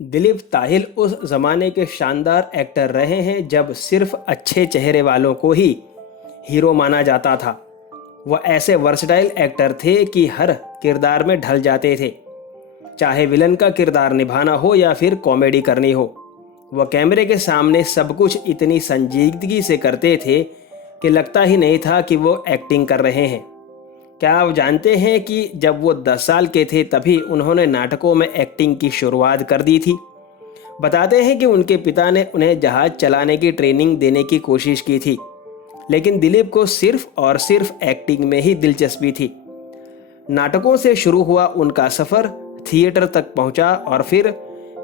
दिलीप ताहिल उस जमाने के शानदार एक्टर रहे हैं जब सिर्फ अच्छे चेहरे वालों को ही हीरो माना जाता था। वह ऐसे वर्सटाइल एक्टर थे कि हर किरदार में ढल जाते थे, चाहे विलन का किरदार निभाना हो या फिर कॉमेडी करनी हो। वह कैमरे के सामने सब कुछ इतनी संजीदगी से करते थे कि लगता ही नहीं था कि वो एक्टिंग कर रहे हैं। क्या आप जानते हैं कि जब वो 10 साल के थे तभी उन्होंने नाटकों में एक्टिंग की शुरुआत कर दी थी। बताते हैं कि उनके पिता ने उन्हें जहाज चलाने की ट्रेनिंग देने की कोशिश की थी, लेकिन दिलीप को सिर्फ और सिर्फ एक्टिंग में ही दिलचस्पी थी। नाटकों से शुरू हुआ उनका सफ़र थिएटर तक पहुंचा और फिर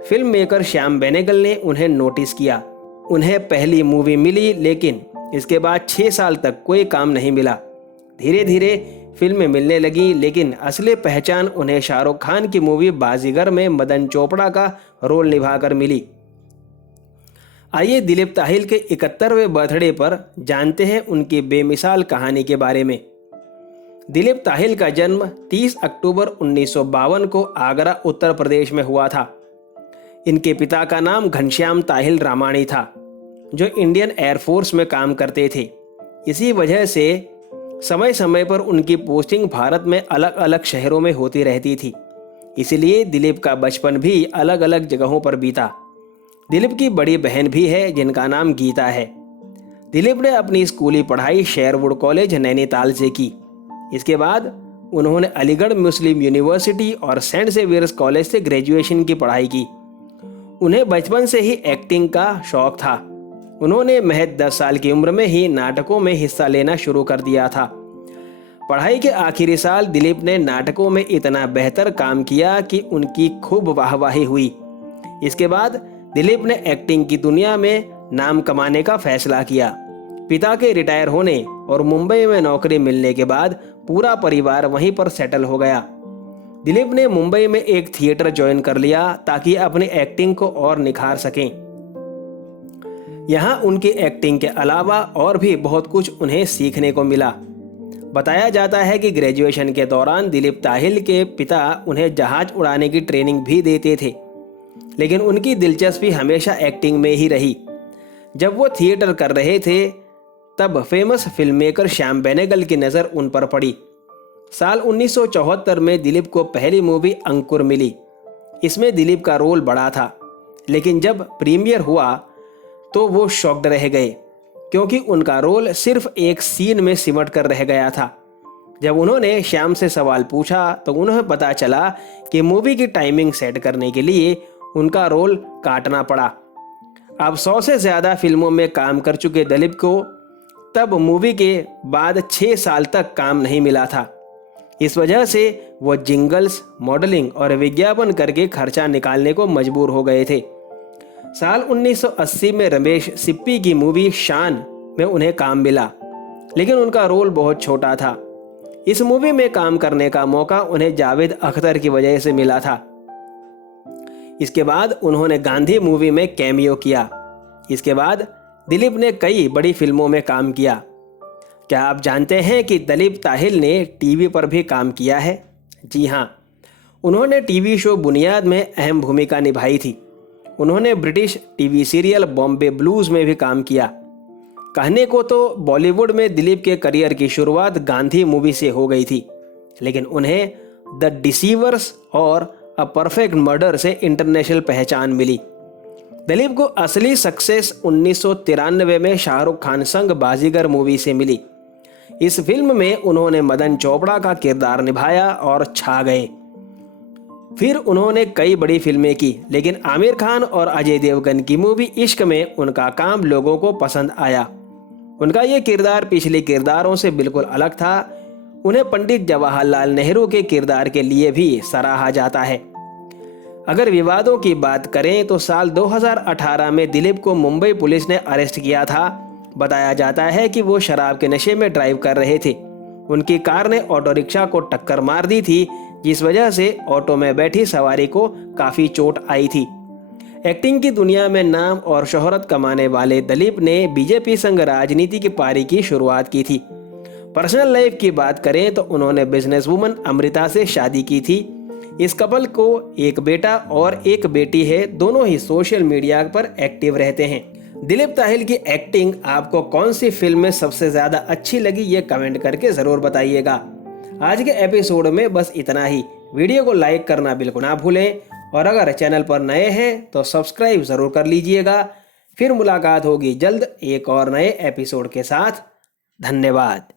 फिल्म मेकर श्याम बेनेगल ने उन्हें नोटिस किया। उन्हें पहली मूवी मिली, लेकिन इसके बाद 6 साल तक कोई काम नहीं मिला। धीरे धीरे फिल्में मिलने लगी, लेकिन असली पहचान उन्हें शाहरुख खान की मूवी बाजीगर में मदन चोपड़ा का रोल निभाकर मिली। आइए दिलीप ताहिल के 71वें बर्थडे पर जानते हैं उनकी बेमिसाल कहानी के बारे में। दिलीप ताहिल का जन्म 30 अक्टूबर 1952 को आगरा, उत्तर प्रदेश में हुआ था। इनके पिता का नाम घनश्याम ताहिल रामाणी था, जो इंडियन एयरफोर्स में काम करते थे। इसी वजह से समय समय पर उनकी पोस्टिंग भारत में अलग अलग शहरों में होती रहती थी, इसलिए दिलीप का बचपन भी अलग अलग जगहों पर बीता। दिलीप की बड़ी बहन भी है जिनका नाम गीता है। दिलीप ने अपनी स्कूली पढ़ाई शेरवुड कॉलेज नैनीताल से की। इसके बाद उन्होंने अलीगढ़ मुस्लिम यूनिवर्सिटी और सेंट जेवियर्स कॉलेज से ग्रेजुएशन की पढ़ाई की। उन्हें बचपन से ही एक्टिंग का शौक था। उन्होंने महज 10 साल की उम्र में ही नाटकों में हिस्सा लेना शुरू कर दिया था। पढ़ाई के आखिरी साल दिलीप ने नाटकों में इतना बेहतर काम किया कि उनकी खूब वाहवाही हुई। इसके बाद दिलीप ने एक्टिंग की दुनिया में नाम कमाने का फैसला किया। पिता के रिटायर होने और मुंबई में नौकरी मिलने के बाद पूरा परिवार वहीं पर सेटल हो गया। दिलीप ने मुंबई में एक थिएटर ज्वाइन कर लिया ताकि अपनी एक्टिंग को और निखार सकें। यहाँ उनकी एक्टिंग के अलावा और भी बहुत कुछ उन्हें सीखने को मिला। बताया जाता है कि ग्रेजुएशन के दौरान दिलीप ताहिल के पिता उन्हें जहाज उड़ाने की ट्रेनिंग भी देते थे, लेकिन उनकी दिलचस्पी हमेशा एक्टिंग में ही रही। जब वो थिएटर कर रहे थे तब famous film maker Shyam Benegal की नज़र उन पर पड़ी। साल 1974 में दिलीप को पहली मूवी अंकुर मिली। इसमें दिलीप का रोल बड़ा था, लेकिन जब प्रीमियर हुआ तो वो शॉक्ड रह गए, क्योंकि उनका रोल सिर्फ एक सीन में सिमट कर रह गया था। जब उन्होंने श्याम से सवाल पूछा तो उन्हें पता चला कि मूवी की टाइमिंग सेट करने के लिए उनका रोल काटना पड़ा। अब 100 से ज़्यादा फिल्मों में काम कर चुके दिलीप को तब मूवी के बाद 6 साल तक काम नहीं मिला था। इस वजह से वो जिंगल्स, मॉडलिंग और विज्ञापन करके खर्चा निकालने को मजबूर हो गए थे। साल 1980 में रमेश सिप्पी की मूवी शान में उन्हें काम मिला, लेकिन उनका रोल बहुत छोटा था। इस मूवी में काम करने का मौका उन्हें जावेद अख्तर की वजह से मिला था। इसके बाद उन्होंने गांधी मूवी में कैमियो किया। इसके बाद दिलीप ने कई बड़ी फिल्मों में काम किया। क्या आप जानते हैं कि दिलीप ताहिल ने टीवी पर भी काम किया है? जी हाँ, उन्होंने टीवी शो बुनियाद में अहम भूमिका निभाई थी। उन्होंने British TV serial Bombay blues में भी काम किया। कहने को तो बॉलीवुड में दिलीप के करियर की शुरुआत गांधी मूवी से हो गई थी, लेकिन उन्हें द डिसीवर्स और अ परफेक्ट मर्डर से इंटरनेशनल पहचान मिली। दिलीप को असली सक्सेस 1993 में शाहरुख खान संग बाजीगर मूवी से मिली। इस फिल्म में उन्होंने मदन चोपड़ा का किरदार निभाया और छा गए। फिर उन्होंने कई बड़ी फिल्में की, लेकिन आमिर खान और अजय देवगन की मूवी इश्क में उनका काम लोगों को पसंद आया। उनका ये किरदार पिछले किरदारों से बिल्कुल अलग था। उन्हें पंडित जवाहरलाल नेहरू के किरदार के लिए भी सराहा जाता है। अगर विवादों की बात करें तो साल 2018 में दिलीप को मुंबई पुलिस ने अरेस्ट किया था। बताया जाता है कि वो शराब के नशे में ड्राइव कर रहे थे। उनकी कार ने ऑटो रिक्शा को टक्कर मार दी थी, जिस वजह से ऑटो में बैठी सवारी को काफ़ी चोट आई थी। एक्टिंग की दुनिया में नाम और शोहरत कमाने वाले दिलीप ने बीजेपी संग राजनीति की पारी की शुरुआत की थी। पर्सनल लाइफ की बात करें तो उन्होंने बिजनेसवुमन अमृता से शादी की थी। इस कपल को एक बेटा और एक बेटी है, दोनों ही सोशल मीडिया पर एक्टिव रहते हैं। दिलीप ताहिल की एक्टिंग आपको कौन सी फिल्म में सबसे ज्यादा अच्छी लगी, ये कमेंट करके जरूर बताइएगा। आज के एपिसोड में बस इतना ही। वीडियो को लाइक करना बिल्कुल ना भूलें और अगर चैनल पर नए हैं तो सब्सक्राइब जरूर कर लीजिएगा। फिर मुलाकात होगी जल्द एक और नए एपिसोड के साथ। धन्यवाद।